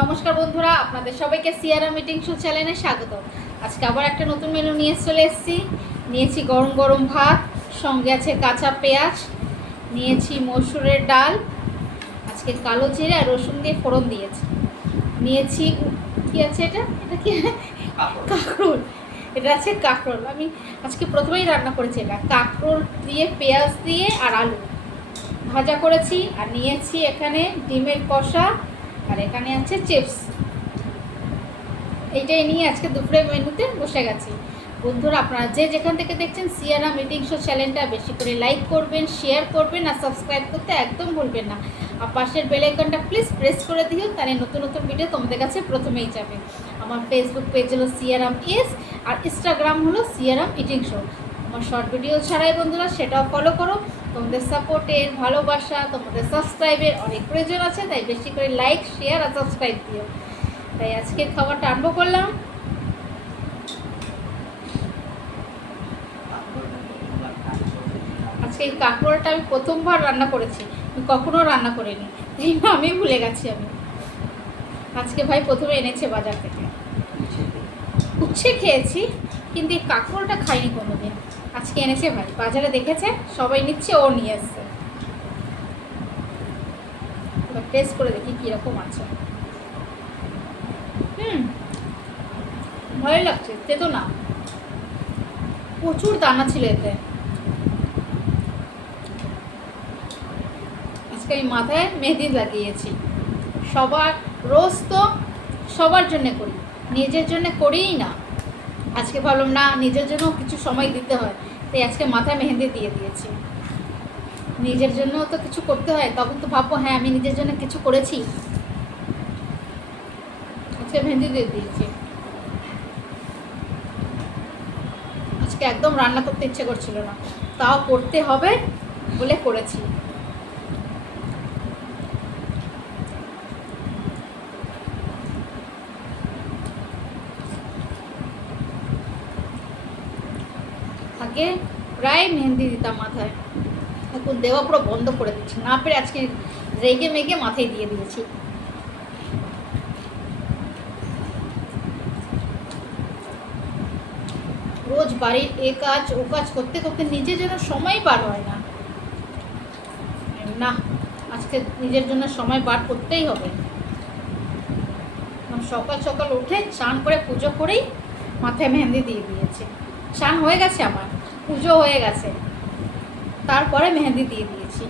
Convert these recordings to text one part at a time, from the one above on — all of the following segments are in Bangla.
নমস্কার বন্ধুরা, আপনাদের সবাইকে সিয়ারা মিটিং শো চ্যানেলে স্বাগত। আজকে আবার একটা নতুন মেনু নিয়ে চলে এসেছি। নিয়েছি গরম গরম ভাত, সঙ্গে আছে কাঁচা পেঁয়াজ, নিয়েছি মসুরের ডাল, আজকে কালো জিরে আর রসুন দিয়ে ফোড়ন দিয়েছি। নিয়েছি কি আছে, এটা এটা কি, কাঁকরোল। এটা আছে কাঁকরোল। আমি আজকে প্রথমেই রান্না করেছি এটা, কাঁকরোল দিয়ে পেঁয়াজ দিয়ে আর আলু ভাজা করেছি। আর নিয়েছি এখানে ডিমের কষা, আর এখানে আছে চিপস। এইটাই নিয়ে আজকে দুপুরে মেনুতে বসে গেছি। বন্ধুরা, আপনারা যে যেখান থেকে দেখছেন সিয়ারা মিটিং শো চ্যানেলটা বেশি করে লাইক করবেন, শেয়ার করবেন আর সাবস্ক্রাইব করতে একদম ভুলবেন না। আর পাশের বেল আইকনটা প্লিজ প্রেস করে দিও, তাহলে নতুন নতুন ভিডিও তোমাদের কাছে প্রথমেই যাবে। আমার ফেসবুক পেজ হলো সিয়ারাম এস, আর ইনস্টাগ্রাম হলো সিয়ারাম ইটিং শো। আমার শর্ট ভিডিও ছাড়াই বন্ধুরা সেটাও ফলো করো। তোমাদের সাপোর্টের, ভালোবাসা, তোমাদের সাবস্ক্রাইবের অনেক প্রয়োজন আছে, তাই বেশি করে লাইক, শেয়ার আর সাবস্ক্রাইব দিও। তাই আজকের খাবারটা আরম্ভ করলাম। আজকে এই কাঁকরোলটা আমি প্রথমবার রান্না করেছি, আমি কখনো রান্না করিনি, তাই না আমি ভুলে গেছি। আমি আজকে ভাই প্রথমে এনেছে বাজার থেকে। উচ্ছে খেয়েছি, কিন্তু এই কাঁকরোলটা খাইনি কোনোদিন। আজকে এনেছে ভাই, বাজারে দেখেছে সবাই নিচ্ছে, ও নিয়ে এসছে। এবার টেস্ট করে দেখি কীরকম আছে। ভালোই লাগছে, তেতো না, প্রচুর দানা ছিল এতে। আজকে আমি মাথায় মেহেদি লাগিয়েছি। সবার রোজ তো সবার জন্য করি, নিজের জন্য করিই না। আজকে ভাবলাম না, নিজের জন্য কিছু সময় দিতে হয়, তাই আজকে মাথায় মেহেদি দিয়ে দিয়েছি। নিজের জন্য তো কিছু করতে হয়, তখন তো ভাববো হ্যাঁ আমি নিজের জন্য কিছু করেছি। আজকে মেহেদি দিয়ে দিয়েছি। আজকে একদম রান্না করতে ইচ্ছে করছিল না, তাও করতে হবে বলে করেছি। আগে প্রায় মেহেন্দি দিতাম মাথায়, এখন দেওয়া পুরো বন্ধ করে দিচ্ছি, না পেরে আজকে রেগে মেগে মাথায় দিয়ে দিয়েছি। রোজ বাড়ির এ কাজ ও কাজ করতে করতে নিজের জন্য সময় বার হয় না। না, আজকে নিজের জন্য সময় বার করতেই হবে। সকাল সকাল উঠে স্নান করে পুজো করেই মাথায় মেহেন্দি দিয়ে দিয়েছে। স্নান হয়ে গেছে আমার, পুজো হয়ে গেছে, তারপরে মেহেন্দি দিয়ে দিয়েছি।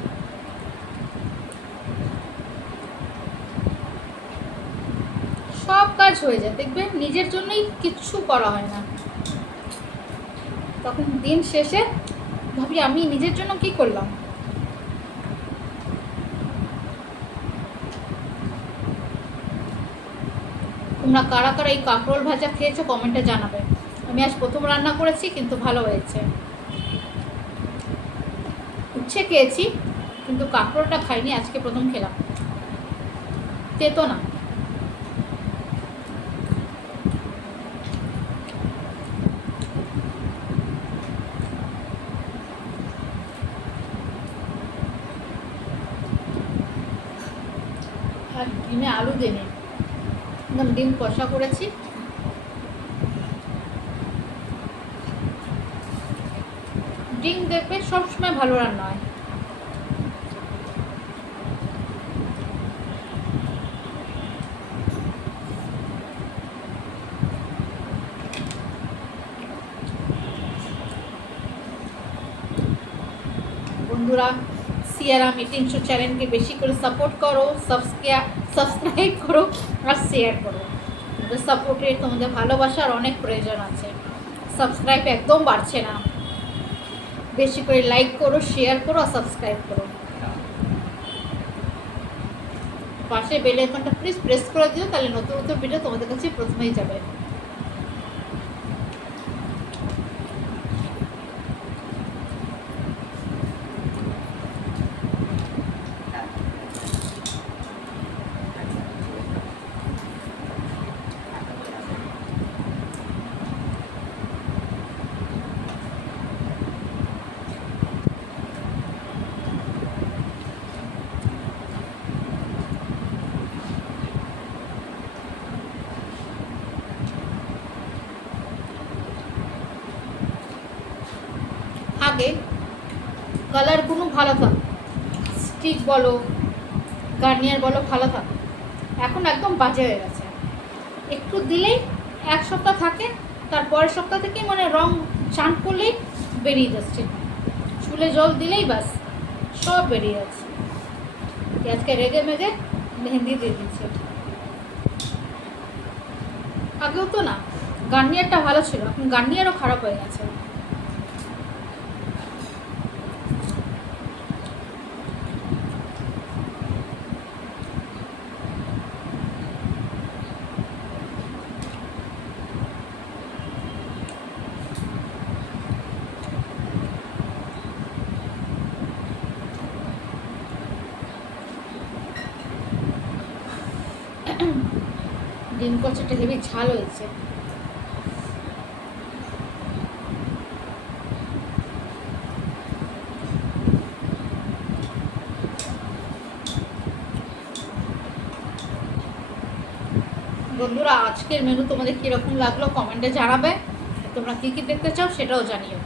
সব কাজ হয়ে যায়, দেখবে নিজের জন্যই কিচ্ছু করা হয় না। তখন দিন শেষে ভাবি আমি নিজের জন্য কি করলাম। তোমরা কারা কারা এই কাঁকরোল ভাজা খেয়েছো কমেন্টে জানাবে। আমি আজ প্রথম রান্না করেছি, কিন্তু ভালো হয়েছে। উচ্ছে খেয়েছি, কিন্তু কাঁকরোলটা খাইনি, আজকে প্রথম খেলাম। তেতো না। আর ডিমে আলু দিইনি, একদম ডিম কষা করেছি। ডিম দেখবে সবসময় ভালো রান্না হয়। বন্ধুরা, সিয়ারা মিটিং শো চ্যানেলকে বেশি করে সাপোর্ট করো, সাবস্ক্রাইব করো আর শেয়ার করো। তোমাদের সাপোর্টে, তোমাদের ভালোবাসার অনেক প্রয়োজন আছে। সাবস্ক্রাইব একদম বাড়ছে না, বেশি করে লাইক করো, শেয়ার করো আর সাবস্ক্রাইব করো। পাশে বেল আইকনটা প্লিজ প্রেস করে দিও, তাহলে নতুন নতুন ভিডিও তোমাদের কাছে প্রথমেই যাবে। আগে কালারগুলো ভালো থাকতো, স্টিক বলো গার্নিয়ার বলো ভালো থাকতো, এখন একদম বাজে হয়ে গেছে। একটু দিলেই এক সপ্তাহ থাকে, তারপরের সপ্তাহ থেকে মানে রং চান করলেই বেরিয়ে যাচ্ছে, চুলে জল দিলেই ব্যাস সব বেরিয়ে যাচ্ছে। আজকে রেগে মেগে মেহেন্দি দিয়ে দিচ্ছে। আগেও তো না গার্নিয়ারটা ভালো ছিল, এখন গার্নিয়ারও খারাপ হয়ে গেছে। ডিম কচুটা হেবি ঝাল হয়েছে। বন্ধুরা আজকের মেনু তোমাদের কীরকম লাগলো কমেন্টে জানাবে, তোমরা কী কী দেখতে চাও সেটাও জানিও।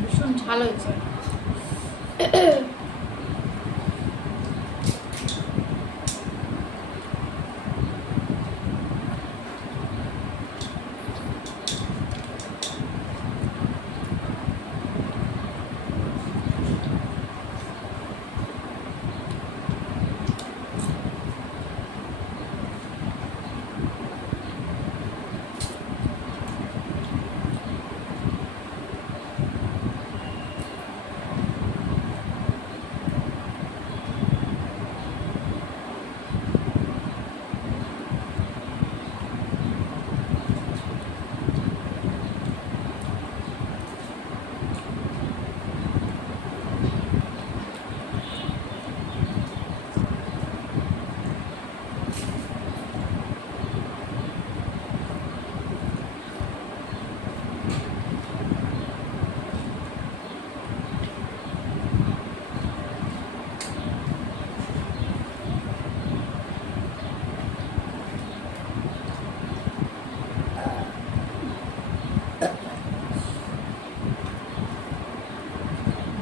ভীষণ ঝাল হয়েছে।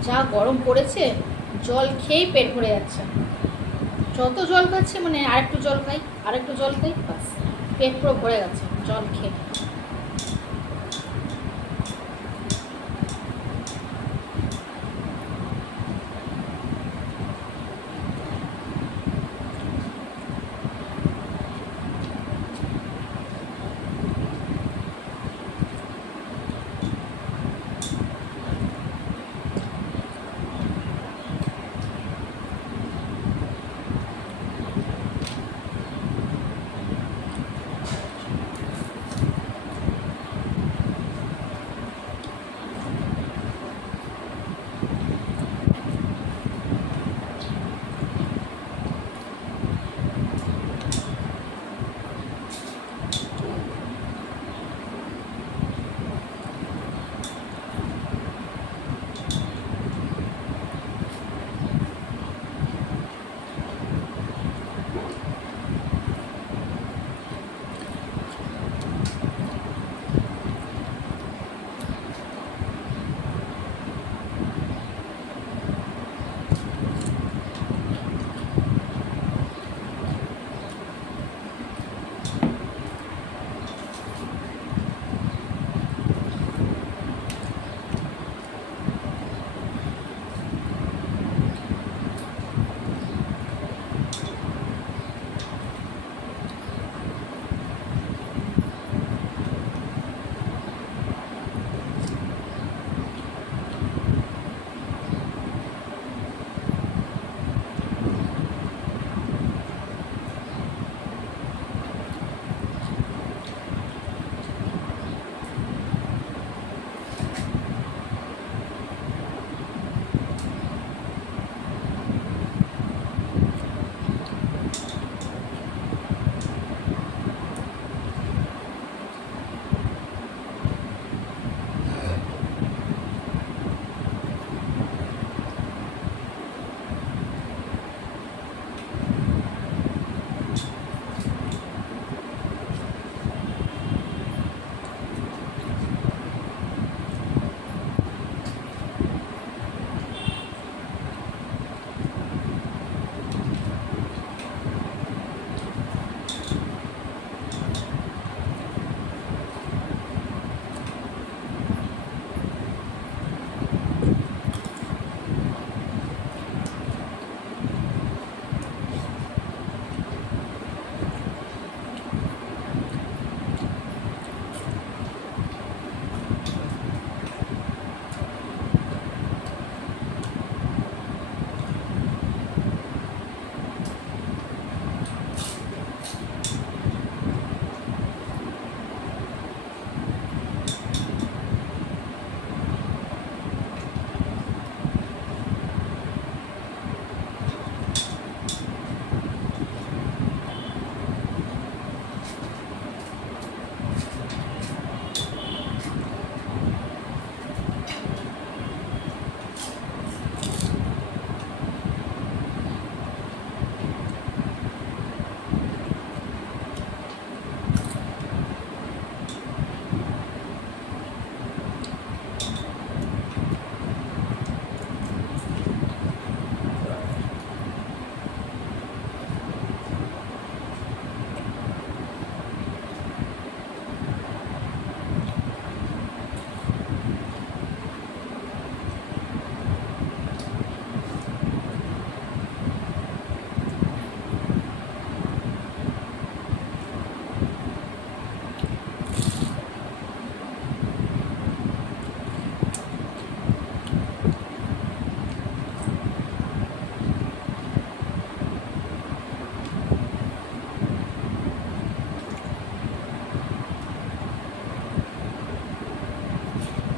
যা গরম পড়েছে জল খেয়েই পেট ভরে যাচ্ছে, যত জল খাচ্ছি মানে আরেকটু জল খাই আরেকটু জল খাই বাস পেট পুরো ভরে গেছে জল খেয়ে।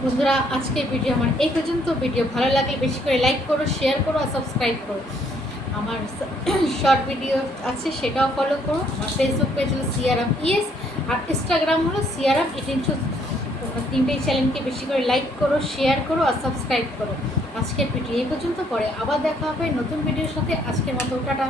বন্ধুরা, আজকের ভিডিও আমার এই পর্যন্ত। ভিডিও ভালো লাগলে বেশি করে লাইক করো, শেয়ার করো আর সাবস্ক্রাইব করো। আমার শর্ট ভিডিও আছে সেটাও ফলো করো। আমার ফেসবুক পেজ হলো সিয়ারাম ইএস আর ইনস্টাগ্রাম হলো সিয়ারাম ইটিং শো। তোমরা তিনটেই চ্যানেলকে বেশি করে লাইক করো, শেয়ার করো আর সাবস্ক্রাইব করো। আজকের ভিডিও এই পর্যন্ত, পরে আবার দেখা হবে নতুন ভিডিওর সাথে। আজকের মতো টাটা।